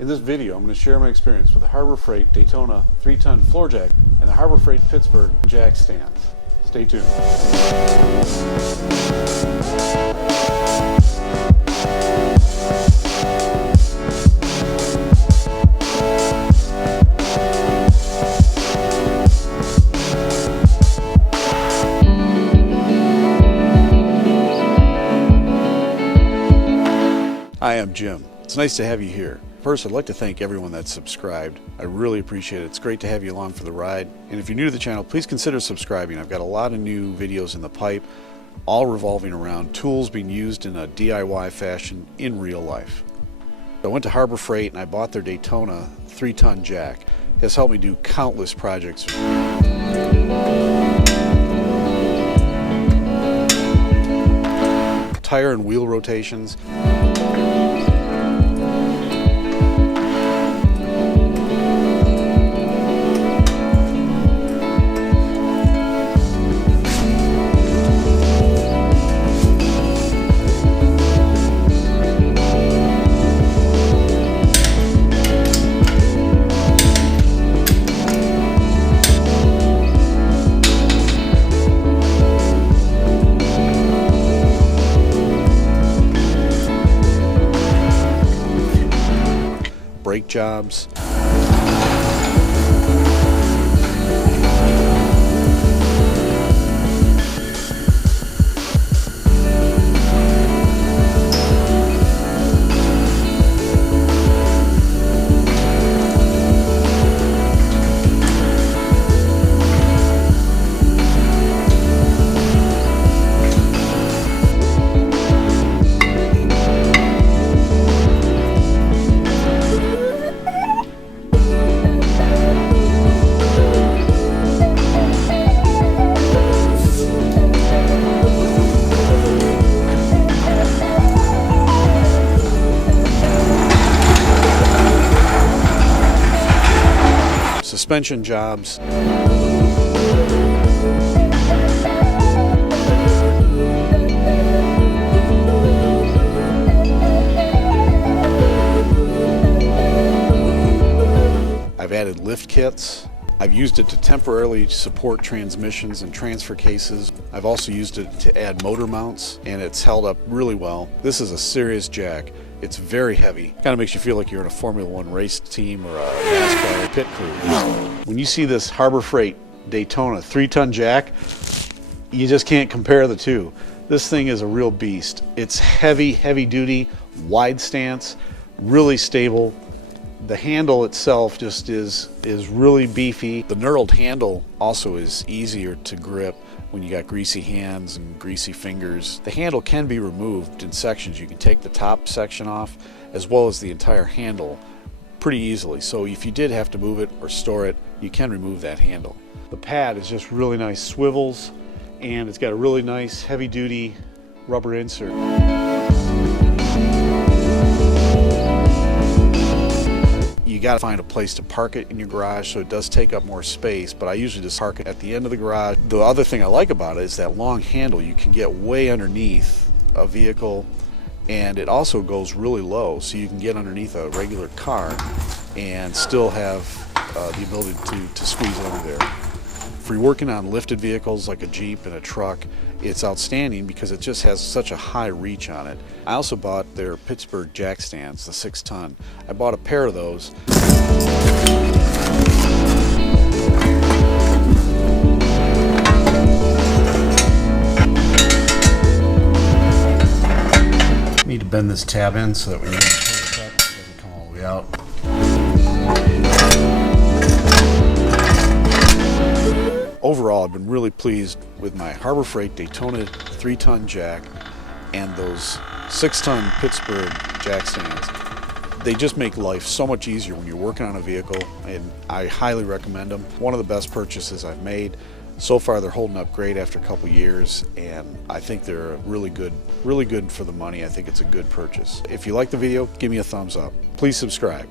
In this video, I'm going to share my experience with the Harbor Freight Daytona 3-ton floor jack and the Harbor Freight Pittsburgh jack stands. Stay tuned. Hi, I'm Jim. It's nice to have you here. First, I'd like to thank everyone that's subscribed. I really appreciate it. It's great to have you along for the ride. And if you're new to the channel, please consider subscribing. I've got a lot of new videos in the pipe, all revolving around tools being used in a DIY fashion in real life. I went to Harbor Freight and I bought their Daytona 3-ton jack. It has helped me do countless projects. Tire and wheel rotations. Brake jobs. Suspension jobs. I've added lift kits. I've used it to temporarily support transmissions and transfer cases. I've also used it to add motor mounts, and it's held up really well. This is a serious jack. It's very heavy. Kind of makes you feel like you're in a Formula One race team or a NASCAR pit crew. When you see this Harbor Freight Daytona 3-ton jack, you just can't compare the two. This thing is a real beast. It's heavy, heavy duty, wide stance, really stable. The handle itself just is really beefy. The knurled handle also is easier to grip when you got greasy hands and greasy fingers. The handle can be removed in sections. You can take the top section off as well as the entire handle pretty easily. So if you did have to move it or store it, you can remove that handle. The pad is just really nice swivels, and it's got a really nice heavy duty rubber insert. You got to find a place to park it in your garage, so it does take up more space, but I usually just park it at the end of the garage. The other thing I like about it is that long handle. You can get way underneath a vehicle, and it also goes really low, so you can get underneath a regular car and still have the ability to squeeze under there. If you're working on lifted vehicles like a Jeep and a truck, it's outstanding because it just has such a high reach on it. I also bought their Pittsburgh jack stands, the 6-ton. I bought a pair of those. Need to bend this tab in so that when you pull this up, it doesn't come all the way out. Overall, I've been really pleased with my Harbor Freight Daytona 3-ton jack and those 6-ton Pittsburgh jack stands. They just make life so much easier when you're working on a vehicle, and I highly recommend them. One of the best purchases I've made. So far, they're holding up great after a couple years, and I think they're really good for the money. I think it's a good purchase. If you like the video, give me a thumbs up. Please subscribe.